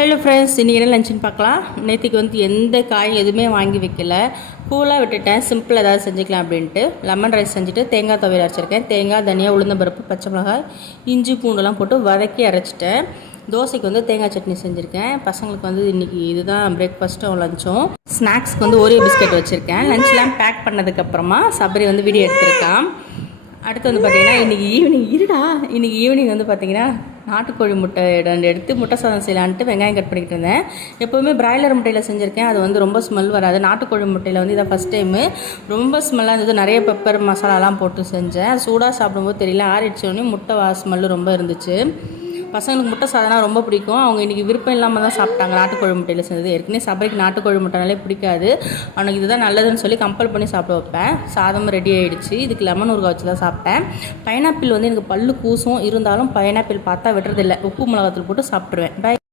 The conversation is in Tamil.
ஹலோ ஃப்ரெண்ட்ஸ், இன்றைக்கி என்ன லஞ்சுன்னு பார்க்கலாம். நேற்றுக்கு எந்த காய் எதுவுமே வாங்கி வைக்கல, கூலாக விட்டுட்டேன். சிம்பிள் ஏதாவது செஞ்சுக்கலாம் அப்படின்ட்டு லெமன் ரைஸ் செஞ்சுட்டு தேங்காய் துவையல் அரைச்சிருக்கேன். தேங்காய், தனியாக, உளுந்தம்பருப்பு, பச்சை மிளகாய், இஞ்சி பூண்டெல்லாம் போட்டு வதக்கி அரைச்சிட்டேன். தோசைக்கு தேங்காய் சட்னி செஞ்சுருக்கேன். பசங்களுக்கு இன்றைக்கி இதுதான் பிரேக்ஃபாஸ்ட்டும் லஞ்சும். ஸ்நாக்ஸ்க்கு ஓரியோ பிஸ்கெட் வச்சுருக்கேன். லஞ்ச்லாம் பேக் பண்ணதுக்கப்புறமா சபரி வீடியோ எடுத்திருக்கான். அடுத்து பார்த்திங்கன்னா இன்றைக்கி ஈவினிங் பார்த்திங்கன்னா நாட்டுக்கோழி முட்டை எடுத்து முட்டை சாதம் செய்யலான்ட்டு வெங்காயம் கட் பண்ணிக்கிட்டு இருந்தேன். எப்போவுமே பிராய்லர் முட்டையில் செஞ்சுருக்கேன். அது ரொம்ப ஸ்மெல் வராது. நாட்டுக்கோழி முட்டையில் இதை ஃபஸ்ட் டைமு ரொம்ப ஸ்மெல்லாக இருந்தது. நிறைய பெப்பர் மசாலாலாம் போட்டு செஞ்சேன். சூடாக சாப்பிடும்போது தெரியல, ஆறிடுச்சோடனே முட்டை ஸ்மெல்லு ரொம்ப இருந்துச்சு. பசங்களுக்கு முட்டை சாதம்னா ரொம்ப பிடிக்கும். அவங்க இன்றைக்கி விருப்பம் இல்லாமல் தான் சாப்பிட்டாங்க நாட்டுக்கோழி முட்டையில் செஞ்சது. ஏற்கனவே சபரிக்கு நாட்டுக்கோழி முட்டைனாலே பிடிக்காது. அவனுக்கு இதுதான் நல்லதுன்னு சொல்லி கம்பல் பண்ணி சாப்பிட வைப்பேன். சாதமும் ரெடி ஆகிடுச்சு. இதுக்கு லெமன் ஊறுகாய் வச்சு தான் சாப்பிட்டேன். பைனாப்பிள் எனக்கு பல்லு கூசும், இருந்தாலும் பைனாப்பிள் பார்த்தா விடுறதில்லை. உப்பு மிளகாத்தூள் போட்டு சாப்பிட்ருவேன். பை.